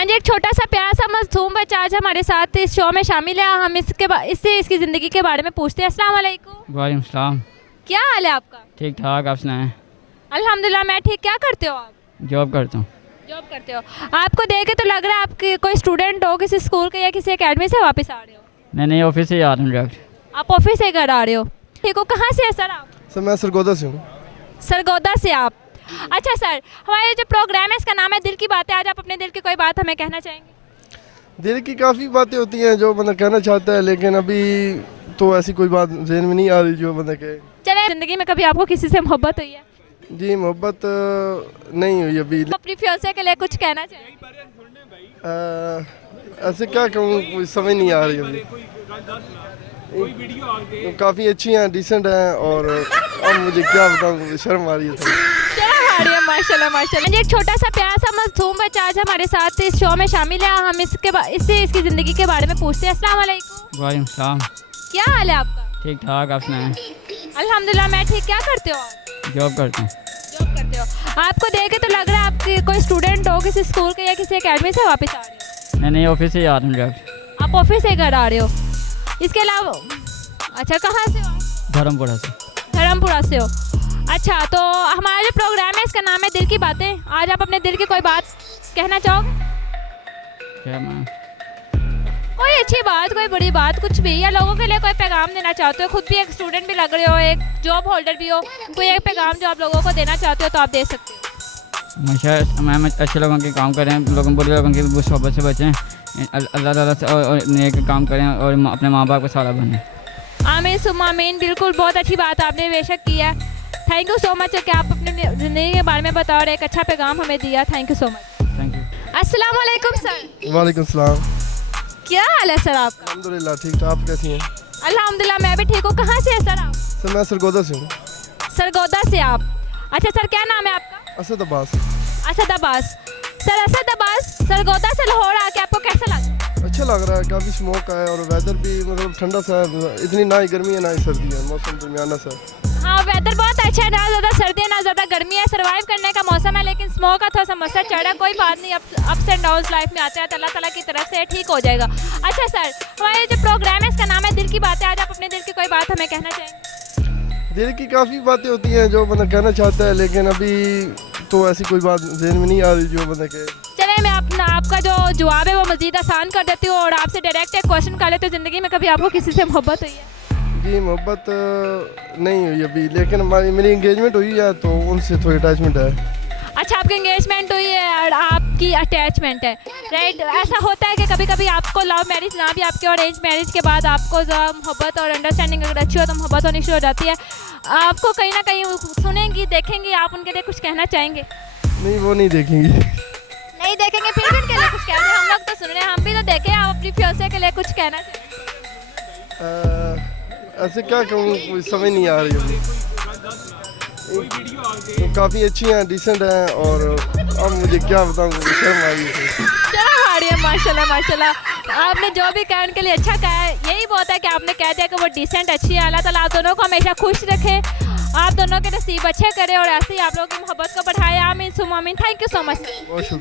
हाँ जी, एक छोटा सा प्यारा सा मासूम बच्चा आज हमारे साथ इस शो में शामिल है। हम इससे इसकी ज़िंदगी के बारे में पूछते हैं। अस्सलाम वालेकुम। वालेकुम सलाम। क्या हाल है आपका? ठीक ठाक, आप सुनाएं? अल्हम्दुलिल्लाह मैं ठीक। क्या करते हो आप? जॉब करता हूँ। जॉब करते हो। आपको देख के तो लग रहा है आप कोई स्टूडेंट हो, किसी स्कूल के या किसी एकेडमी से वापस आ रहे हो। नहीं, ऑफिस से आ रहा हूँ डायरेक्ट। आप ऑफिस से घर आ रहे हो, ठीक हो। कहाँ से है सर आप? सर मैं सरगोदा से हूँ। सरगोदा से आप। अच्छा सर, हमारे जो प्रोग्राम है इसका नाम है दिल की बातें। आज आप अपने दिल की कोई बात हमें कहना चाहेंगे? दिल की काफ़ी बातें होती हैं जो बंदा कहना चाहता है, लेकिन अभी तो ऐसी कोई बात जहन में नहीं आ रही जो बंदा कहे। चले, ज़िंदगी में कभी आपको किसी से मोहब्बत हुई है? जी मोहब्बत नहीं हुई अभी। अपनी फियांसे के लिए कुछ कहना चाहेंगे? ऐसे क्या कहूँ, कोई समझ नहीं आ रही अभी। तो काफ़ी अच्छी हैं, डिसेंट हैं, और अब मुझे क्या बताऊँ, शर्म आ रही है थोड़ी। माशाल्लाह माशाल्लाह। एक छोटा सा प्यारा सा मासूम बच्चा आज हमारे साथ इस शो में शामिल है। हम इससे इसकी ज़िंदगी के बारे में पूछते हैं। अस्सलाम वालेकुम। वालेकुम सलाम। क्या हाल है आपका? ठीक ठाक, आप सुनाएं? अल्हम्दुलिल्लाह मैं ठीक। क्या करते हो आप? जॉब करता हूँ। जॉब करते हो। आपको देख के तो लग रहा है आप कोई स्टूडेंट हो, किसी स्कूल के या किसी एकेडमी से वापस आ रहे हो। नहीं, ऑफिस से आ रहा हूँ डायरेक्ट। आप ऑफिस से घर आ रहे हो। इसके अलावा अच्छा, कहाँ से हो? धर्मपुरा से। धर्मपुरा से हो। अच्छा, तो हमारा जो प्रोग्राम है इसका नाम है दिल की बातें। आज आप अपने दिल की कोई बात कहना चाहोगे? क्या मैं कोई अच्छी बात, कोई बुरी बात, कुछ भी, या लोगों के लिए कोई पैगाम देना चाहते हो? खुद भी एक स्टूडेंट भी लग रहे हो, एक जॉब होल्डर भी हो, कोई एक पैगाम जो आप लोगों को देना चाहते हो तो आप दे सकते हो। मैं अच्छे लोगों के काम करें, लोगों बुरे लोगों की सोबत से बचें, अल्लाह ताला से और नेक काम करें और अपने माँ बाप का सहारा बने। आमीन सुम्मा आमीन। बिल्कुल, बहुत अच्छी बात आपने बेशक किया। थैंक यू सो मच कि आप अपनी ज़िंदगी के बारे में बताओ और एक अच्छा पैगाम हमें दिया। Thank you so much. Thank you. अस्सलाम वालेकुम सर। वालेकुम सलाम। क्या हाल है सर आपका? अल्हम्दुलिल्लाह ठीक ठाक, आप कैसी हैं? अल्हम्दुलिल्लाह मैं भी ठीक हूँ। कहाँ से है सर आप? सर मैं सरगोदा से हूँ। सरगोदा से आप। अच्छा सर, क्या नाम है आपका? असद अब्बास। असद अब्बास। सर असद अब्बास, सरगोदा से लाहौर आके आपको कैसा लगा? अच्छा लग रहा है, काफ़ी स्मोक है और वेदर भी मतलब ठंडा सा है, इतनी ना ही गर्मी है ना ही सर्दी है, मौसम दरमियाना सा। हाँ, वेदर बहुत अच्छा है, ना ज़्यादा सर्दी है ना ज़्यादा गर्मी है। सर्वाइव करने का मौसम है, लेकिन स्मोक का थोड़ा सा मसला चढ़ रहा है। कोई बात नहीं, अप्स एंड डाउन्स लाइफ में आते हैं, अल्लाह ताला की तरफ से ठीक हो जाएगा। अच्छा सर, हमारे जो प्रोग्राम है इसका नाम है दिल की बातें। आज आप अपने दिल की कोई बात हमें कहना चाहेंगे? दिल की काफ़ी बातें होती हैं जो बंदा कहना चाहता है, लेकिन अभी तो ऐसी कोई बात जहन में नहीं आ रही जो बंदा कहे। चले, मैं आपका जो जवाब है वो मज़ीद आसान कर देती हूँ और आपसे डायरेक्ट एक क्वेश्चन कर लेती हूँ। ज़िंदगी में कभी आपको किसी से मोहब्बत हुई है? जी मोहब्बत नहीं हुई अभी, लेकिन मेरी एंगेजमेंट हुई है तो उनसे थोड़ी अटैचमेंट है। अच्छा, आपकी एंगेजमेंट हुई है और आपकी अटैचमेंट है, राइट। ऐसा होता है कि कभी कभी आपको लव मैरिज ना भी, आपके और अरेंज मैरिज के बाद आपको मोहब्बत और अंडरस्टैंडिंग अगर अच्छी हो तो मोहब्बत होनी शुरू हो जाती है। आपको कहीं ना कहीं सुनेंगी, देखेंगी, आप उनके लिए कुछ कहना चाहेंगे? नहीं, वो नहीं देखेंगी। नहीं देखेंगे, फिर भी उनके लिए कुछ कहना। हम लोग तो सुन रहे हैं, हम भी तो देखें। आप अपनी फियांसे के लिए कुछ कहना चाहेंगे? ऐसे क्या कहूँ, कोई समझ नहीं आ रही अभी। तो काफ़ी अच्छी हैं, डिसेंट हैं, और अब मुझे क्या बताऊँ, शर्म आ रही है। चलो हाड़िए, माशाल्लाह माशाल्लाह। आपने जो भी कहा उनके लिए अच्छा कहा है। यही बहुत है कि आपने कह दिया कि वो डिसेंट अच्छी है। अल्लाह ताला आप दोनों को हमेशा खुश रखे, आप दोनों के नसीब अच्छे करे और ऐसे ही आप लोगों की मोहब्बत को बढ़ाए। आमीन सुम्मा आमीन। Thank you so much. बहुत शुक्रिया।